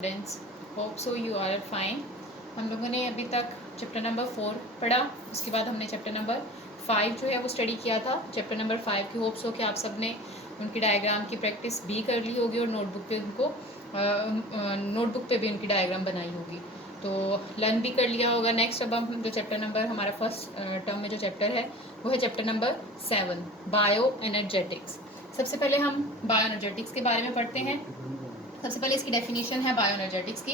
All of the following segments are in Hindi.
Students, hope so you are fine. हम लोगों ने अभी तक चैप्टर नंबर 4 पढ़ा, उसके बाद हमने चैप्टर नंबर 5 जो है वो स्टडी किया था। चैप्टर नंबर 5 की होप सो कि आप सब ने उनकी डायग्राम की प्रैक्टिस भी कर ली होगी और नोटबुक पे भी उनकी डायग्राम बनाई होगी, तो लर्न भी कर लिया होगा। नेक्स्ट अब हम जो चैप्टर नंबर हमारा फर्स्ट टर्म में जो चैप्टर है वो है चैप्टर नंबर 7, बायो एनर्जेटिक्स। सबसे पहले हम बायो एनर्जेटिक्स के बारे में पढ़ते हैं। सबसे पहले इसकी डेफिनेशन है बायोएनर्जेटिक्स की,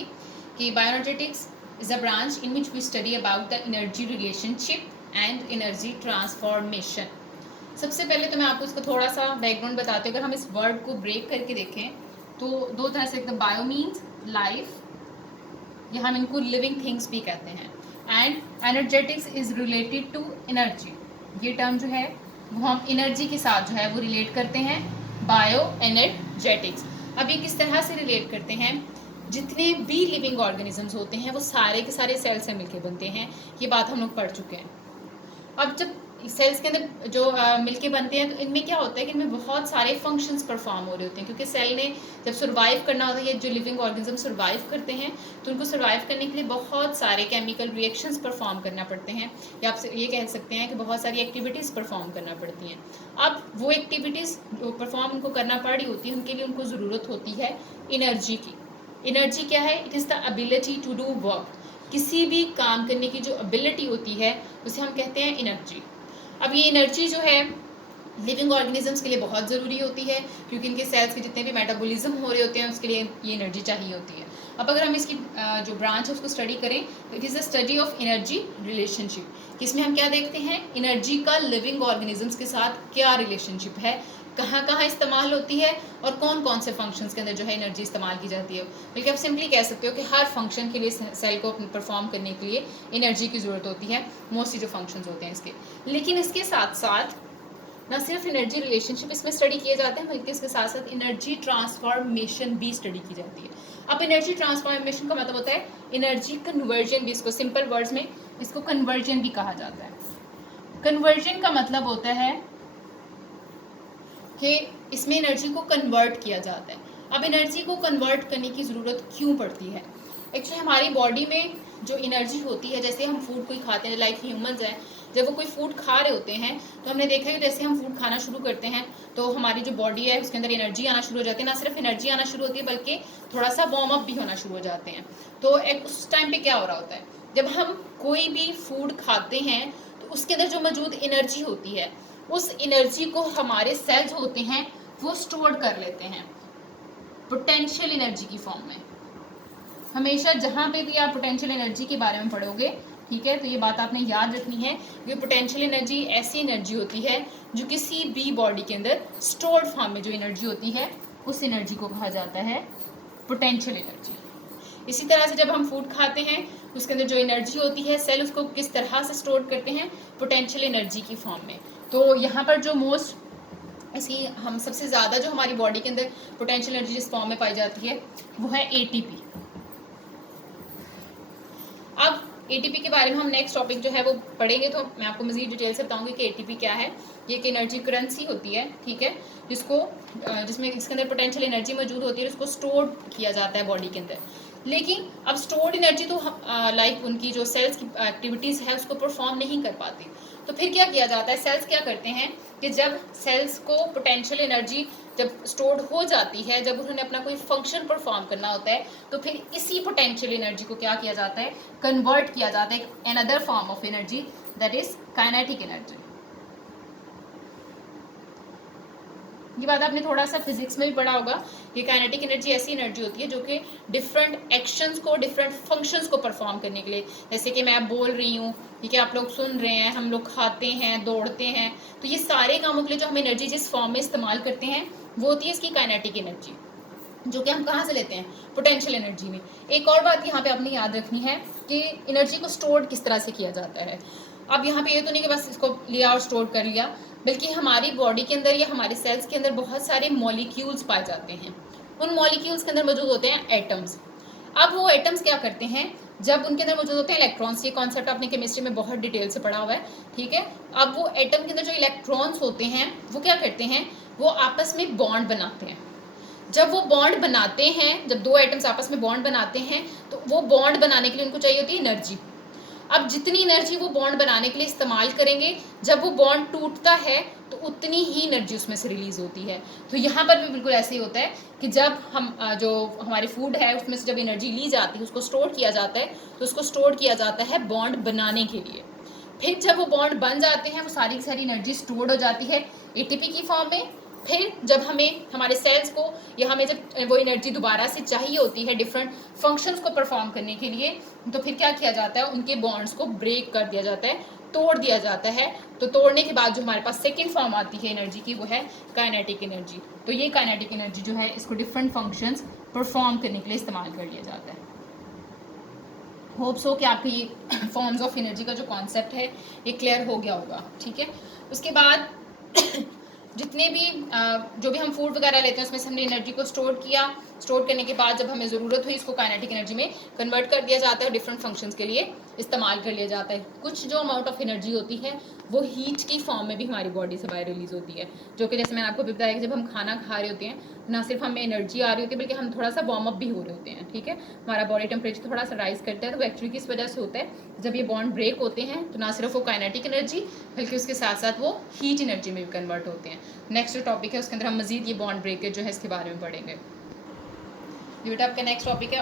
कि bioenergetics is a branch in which we study about the energy relationship and energy transformation. सबसे पहले तो मैं आपको इसको थोड़ा सा बैकग्राउंड बताती हूँ। अगर हम इस वर्ड को ब्रेक करके देखें तो दो तरह से, एकदम बायो मीन्स लाइफ, या हम इनको लिविंग थिंग्स भी कहते हैं, and energetics is related to energy. ये टर्म जो है वो हम एनर्जी के साथ जो है वो रिलेट करते हैं, बायो एनर्जेटिक्स। अब ये किस तरह से रिलेट करते हैं? जितने भी लिविंग ऑर्गेनिजम्स होते हैं वो सारे के सारे सेल से मिलकर बनते हैं, ये बात हम लोग पढ़ चुके हैं। अब जब सेल्स के अंदर जो मिलके बनते हैं तो इनमें क्या होता है कि इनमें बहुत सारे फंक्शंस परफॉर्म हो रहे होते हैं, क्योंकि सेल ने जब सर्वाइव करना होता है, ये जो लिविंग ऑर्गेनिज्म सर्वाइव करते हैं तो उनको सर्वाइव करने के लिए बहुत सारे केमिकल रिएक्शंस परफॉर्म करना पड़ते हैं, या आप ये कह सकते हैं कि बहुत सारी एक्टिविटीज़ परफॉर्म करना पड़ती हैं। अब वो एक्टिविटीज़ जो परफॉर्म उनको करना पड़ रही होती है, उनके लिए उनको ज़रूरत होती है एनर्जी की। एनर्जी क्या है? It is the ability to do work. किसी भी काम करने की जो एबिलिटी होती है उसे हम कहते हैं एनर्जी। अब ये एनर्जी जो है लिविंग ऑर्गेनिजम्स के लिए बहुत ज़रूरी होती है, क्योंकि इनके सेल्स के जितने भी मेटाबॉलिज्म हो रहे होते हैं उसके लिए ये एनर्जी चाहिए होती है। अब अगर हम इसकी जो ब्रांच है उसको स्टडी करें तो it is the study of energy relationship, कि इसमें हम क्या देखते हैं, एनर्जी का लिविंग ऑर्गेनिजम्स के साथ क्या रिलेशनशिप है, कहाँ कहाँ इस्तेमाल होती है और कौन कौन से फंक्शंस के अंदर जो है एनर्जी इस्तेमाल की जाती है। बल्कि आप सिंपली कह सकते हो कि हर फंक्शन के लिए सेल को परफॉर्म करने के लिए एनर्जी की ज़रूरत होती है, मोस्टली जो फंक्शंस होते हैं इसके। लेकिन इसके साथ साथ ना सिर्फ एनर्जी रिलेशनशिप इसमें स्टडी किए जाते हैं, बल्कि इसके साथ साथ एनर्जी ट्रांसफॉर्मेशन भी स्टडी की जाती है। अब एनर्जी ट्रांसफॉर्मेशन का मतलब होता है एनर्जी कन्वर्जन भी, इसको सिंपल वर्ड्स में इसको कन्वर्जन भी कहा जाता है। कन्वर्जन का मतलब होता है कि इसमें एनर्जी को कन्वर्ट किया जाता है। अब एनर्जी को कन्वर्ट करने की ज़रूरत क्यों पड़ती है? एक्चुअली हमारी बॉडी में जो एनर्जी होती है, जैसे हम फूड कोई खाते हैं, लाइक ह्यूमंस हैं, जब वो कोई फूड खा रहे होते हैं तो हमने देखा है कि जैसे हम फूड खाना शुरू करते हैं तो हमारी जो बॉडी है उसके अंदर एनर्जी आना शुरू हो जाती है। ना सिर्फ एनर्जी आना शुरू होती है बल्कि थोड़ा सा वार्म अप भी होना शुरू हो जाते हैं। तो एक उस टाइम पे क्या हो रहा होता है, जब हम कोई भी फूड खाते हैं तो उसके अंदर जो मौजूद एनर्जी होती है उस एनर्जी को हमारे सेल्स होते हैं वो स्टोर कर लेते हैं पोटेंशियल एनर्जी की फॉर्म में। हमेशा जहाँ पे भी आप पोटेंशियल एनर्जी के बारे में पढ़ोगे, ठीक है, तो ये बात आपने याद रखनी है कि पोटेंशियल एनर्जी ऐसी एनर्जी होती है जो किसी भी बॉडी के अंदर स्टोर्ड फॉर्म में जो एनर्जी होती है उस एनर्जी को कहा जाता है पोटेंशियल एनर्जी। इसी तरह से जब हम फूड खाते हैं उसके अंदर जो एनर्जी होती है सेल उसको किस तरह से स्टोर करते हैं, पोटेंशियल एनर्जी की फॉर्म में। तो यहाँ पर जो मोस्ट इसकी हम सबसे ज़्यादा जो हमारी बॉडी के अंदर पोटेंशियल एनर्जी जिस फॉर्म में पाई जाती है वो है एटीपी। अब एटीपी के बारे में हम नेक्स्ट टॉपिक जो है वो पढ़ेंगे, तो मैं आपको मज़ीद डिटेल से बताऊंगी कि एटीपी क्या है। ये एक एनर्जी करेंसी होती है, ठीक है, जिसमें इसके अंदर पोटेंशियल एनर्जी मौजूद होती है, उसको स्टोर किया जाता है बॉडी के अंदर। लेकिन अब स्टोर्ड एनर्जी तो लाइक उनकी जो सेल्स की एक्टिविटीज़ है उसको परफॉर्म नहीं कर पाती, तो फिर क्या किया जाता है, सेल्स क्या करते हैं कि जब सेल्स को पोटेंशियल एनर्जी जब स्टोर्ड हो जाती है, जब उन्होंने अपना कोई फंक्शन परफॉर्म करना होता है, तो फिर इसी पोटेंशियल एनर्जी को क्या किया जाता है, कन्वर्ट किया जाता है another form of energy, that is kinetic energy. ये बात आपने थोड़ा सा फिजिक्स में भी पढ़ा होगा कि काइनेटिक एनर्जी ऐसी एनर्जी होती है जो कि डिफरेंट एक्शंस को, डिफरेंट फंक्शंस को परफॉर्म करने के लिए, जैसे कि मैं बोल रही हूँ, ठीक है, आप लोग सुन रहे हैं, हम लोग खाते हैं, दौड़ते हैं, तो ये सारे कामों के लिए जो हम एनर्जी जिस फॉर्म में इस्तेमाल करते हैं वो होती है इसकी काइनेटिक एनर्जी, जो कि हम कहाँ से लेते हैं, पोटेंशियल एनर्जी में। एक और बात यहाँ पे आपने याद रखनी है कि एनर्जी को स्टोर किस तरह से किया जाता है। अब यहाँ पे ये तो नहीं कि बस इसको लिया और स्टोर कर लिया, बल्कि हमारी बॉडी के अंदर या हमारे सेल्स के अंदर बहुत सारे मॉलिक्यूल्स पाए जाते हैं। उन मॉलिक्यूल्स के अंदर मौजूद होते हैं एटम्स। अब वो एटम्स क्या करते हैं, जब उनके अंदर मौजूद होते हैं इलेक्ट्रॉन्स, ये कॉन्सेप्ट आपने केमिस्ट्री में बहुत डिटेल से पढ़ा हुआ है, ठीक है। अब वो एटम के अंदर जो इलेक्ट्रॉन्स होते हैं वो क्या करते हैं, वो आपस में बॉन्ड बनाते हैं। जब वो बॉन्ड बनाते हैं, जब दो एटम्स आपस में बॉन्ड बनाते हैं तो वो बॉन्ड बनाने के लिए उनको चाहिए होती है एनर्जी। अब जितनी एनर्जी वो बॉन्ड बनाने के लिए इस्तेमाल करेंगे, जब वो बॉन्ड टूटता है तो उतनी ही एनर्जी उसमें से रिलीज होती है। तो यहाँ पर भी बिल्कुल ऐसे ही होता है कि जब हम जो हमारी फूड है उसमें से जब एनर्जी ली जाती है, उसको स्टोर किया जाता है, तो उसको स्टोर किया जाता है बॉन्ड बनाने के लिए। फिर जब वो बॉन्ड बन जाते हैं, वो सारी की सारी एनर्जी स्टोर्ड हो जाती है एटीपी की फॉर्म में। फिर जब हमें हमारे सेल्स को या हमें जब वो एनर्जी दोबारा से चाहिए होती है डिफरेंट फंक्शंस को परफॉर्म करने के लिए, तो फिर क्या किया जाता है, उनके बॉन्ड्स को ब्रेक कर दिया जाता है, तोड़ दिया जाता है। तो तोड़ने के बाद जो हमारे पास सेकेंड फॉर्म आती है एनर्जी की, वो है काइनेटिक एनर्जी। तो ये काइनेटिक एनर्जी जो है, इसको डिफरेंट फंक्शंस परफॉर्म करने के लिए इस्तेमाल कर लिया जाता है। होप सो कि आपको ये फॉर्म्स ऑफ एनर्जी का जो कॉन्सेप्ट है ये क्लियर हो गया होगा। ठीक है, उसके बाद जितने भी जो भी हम फूड वगैरह लेते हैं उसमें से हमने एनर्जी को स्टोर किया, स्टोर करने के बाद जब हमें ज़रूरत हुई इसको काइनेटिक एनर्जी में कन्वर्ट कर दिया जाता है, डिफरेंट फंक्शंस के लिए इस्तेमाल कर लिया जाता है। कुछ जो अमाउंट ऑफ एनर्जी होती है वो हीट की फॉर्म में भी हमारी बॉडी से बाहर रिलीज होती है, जो कि जैसे मैंने आपको भी बताया कि जब हम खाना खा रहे होते हैं ना सिर्फ हमें एनर्जी आ रही होती है बल्कि हम थोड़ा सा वार्म अप भी हो रहे होते हैं। ठीक है, हमारा बॉडी टेम्परेचर थोड़ा सा राइज करता है, तो वो एक्चुअली किस वजह से होता है, जब ये बॉन्ड ब्रेक होते हैं तो ना सिर्फ वो काइनेटिक एनर्जी बल्कि उसके साथ साथ वो हीट एनर्जी में भी कन्वर्ट होते हैं। नेक्स्ट जो टॉपिक है उसके अंदर हम मजीद ये बॉन्ड ब्रेकेज जो है इसके बारे में पढ़ेंगे। ये बेटा आपका नेक्स्ट टॉपिक है